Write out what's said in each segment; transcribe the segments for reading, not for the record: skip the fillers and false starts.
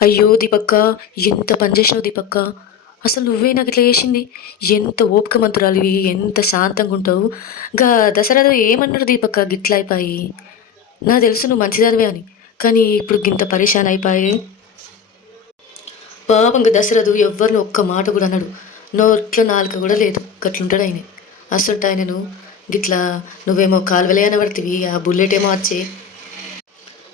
అయ్యో దీపక్క, ఎంత పని చేసినావు దీపక్క. అసలు నువ్వే నాకు ఇట్లా చేసింది. ఎంత ఓపిక మంతురాలివి, ఎంత శాంతంగా ఉంటావు. గా దసరాలో ఏమన్నారు దీపక్క గిట్ల అయిపోయి. నాకు తెలుసు నువ్వు మంచిదానివే అని, కానీ ఇప్పుడు గింత పరేషాన్ అయిపోయి. పాపం ఇంక దశరథు ఎవ్వరిని ఒక్క మాట కూడా అన్నాడు. నోట్ల నాలుక కూడా లేదు, గట్లుంటాడు ఆయన. అసలు ఆయనను గిట్లా నువ్వేమో కాలువలే అనబడితివి, ఆ బుల్లెట్ ఏమో వచ్చి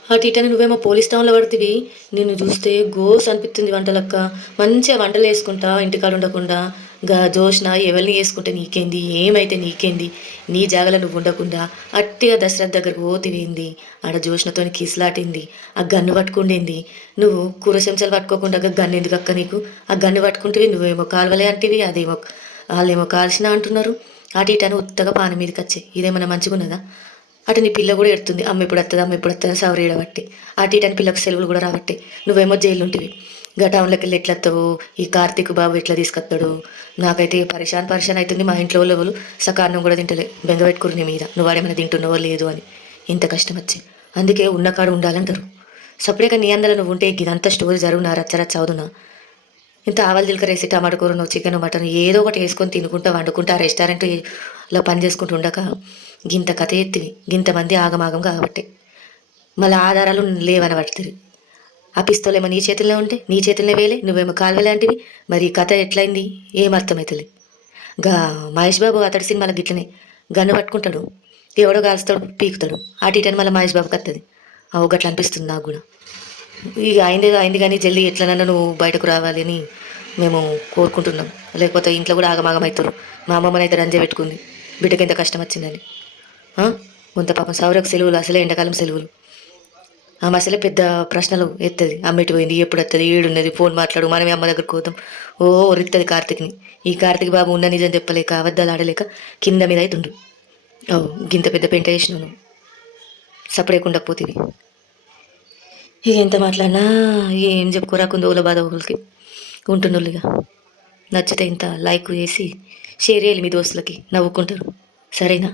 అటు ఇటని నువ్వేమో పోలీస్ టౌన్లో పడుతుంది. నిన్ను చూస్తే గోస్ అనిపిస్తుంది వంటలక్క. మంచిగా వంటలు వేసుకుంటా ఇంటికాడ ఉండకుండా గా జోష్న ఎవరిని వేసుకుంటే నీకేంది, ఏమైతే నీకేంది, నీ జాగలో నువ్వు ఉండకుండా అట్టిగా దశరథ్ దగ్గరకు పోతివేంది. ఆడ జోష్నతో కిసులాటింది, ఆ గన్ను పట్టుకుండింది. నువ్వు కూర చెంచాలు పట్టుకోకుండా గన్ను ఎందుకు అక్క నీకు. ఆ గన్ను పట్టుకుంటేవి నువ్వేమో కాలువలే అంటివి, అదేమో వాళ్ళేమో కాల్చిన అంటున్నారు. అటు ఇటని ఉత్తగా పాన మీదకి వచ్చాయి. ఇదేమన్నా మంచిగా ఉన్నదా. అటు నీ పిల్ల కూడా ఎడుతుంది, అమ్మ ఇప్పుడు వస్తుంది, అమ్మ ఇప్పుడు వస్తుంది సవరేయడం బట్టి. అటు ఇటని పిల్లకు సెలవులు కూడా రాబట్టి నువ్వేమో జైలు ఉంటివి. గా టౌన్లోకి వెళ్ళి ఎట్లొస్తావు, ఈ కార్తీక్ బాబు ఎట్లా తీసుకొస్తాడు. నాకైతే పరిశాన్ పరిశాన్ అవుతుంది. మా ఇంట్లో వాళ్ళు సకారణం కూడా తింటలే, బెంగ పెట్టుకురు నీ మీద, నువ్వు వాడేమైనా తింటున్నావో లేదు అని. ఇంత కష్టం వచ్చి అందుకే ఉన్న కాడు ఉండాలంటారు. సపరేట్గా నీ అందరూ నువ్వు ఉంటే ఇదంతా స్టోరీ జరుగునా రచ్చరచ్చ అవుదునా. ఇంత ఆవల జీలకర్ర టమాటో కూరను చికెన్ మటన్ ఏదో ఒకటి వేసుకొని తినుకుంటా వండుకుంటా ఆ రెస్టారెంట్లో పని చేసుకుంటూ ఉండక గింత కథ ఎత్తివి, గింతమంది ఆగమాగం కాబట్టి మళ్ళీ ఆధారాలు లేవనబడుతుంది. ఆ పిస్తోలేమో నీ చేతుల్లో ఉంటే నీ చేతుల్లో వేలే, నువ్వేమో కాలువలే అంటివి. మరి ఈ కథ ఎట్లయింది, ఏం అర్థమవుతుంది. గా మహేష్ బాబు అతడి సినిమాలో గిట్లనే గన్ను పట్టుకుంటాడు, ఎవడో కాల్స్తాడు పీకుతాడు, అటు ఇటని మళ్ళీ మహేష్ బాబుకి వస్తుంది. అవు గట్ల అనిపిస్తుంది నాకు కూడా. ఇక అయిందేదో అయింది, కానీ జల్దీ ఎట్లనన్నా నువ్వు బయటకు రావాలి అని మేము కోరుకుంటున్నాం. లేకపోతే ఇంట్లో కూడా ఆగమాగం అవుతారు. మా అమ్మమ్మని అయితే రంజ పెట్టుకుంది, బిడ్డకి ఎంత కష్టం వచ్చిందని. కొంత పాపం సౌరకు సెలవులు, అసలే ఎండాకాలం సెలవులు. ఆమె అసలే పెద్ద ప్రశ్నలు ఎత్తది. అమ్మ ఎటు పోయింది, ఎప్పుడు వస్తుంది, ఏడున్నది, ఫోన్ మాట్లాడు, మనమే అమ్మ దగ్గరకు పోతాం. ఓ ఒరిస్తుంది కార్తీక్ని. ఈ కార్తీక్ బాబు ఉన్న నిజం చెప్పలేక అబద్ధాలు ఆడలేక కింద మీద అవుతుండు. ఓ గింత పెద్ద పెంట వేసినాను, సపరేకుండకపోతేవి. ఇక ఎంత మాట్లాడినా ఏం చెప్పుకోరాకుంది ఓల బాధ ఒకరికి ఉంటున్నోళ్ళుగా. నచ్చితే ఇంత లైక్ చేసి షేర్ చేయాలి మీ దోస్తులకి, నవ్వుకుంటారు. సరేనా.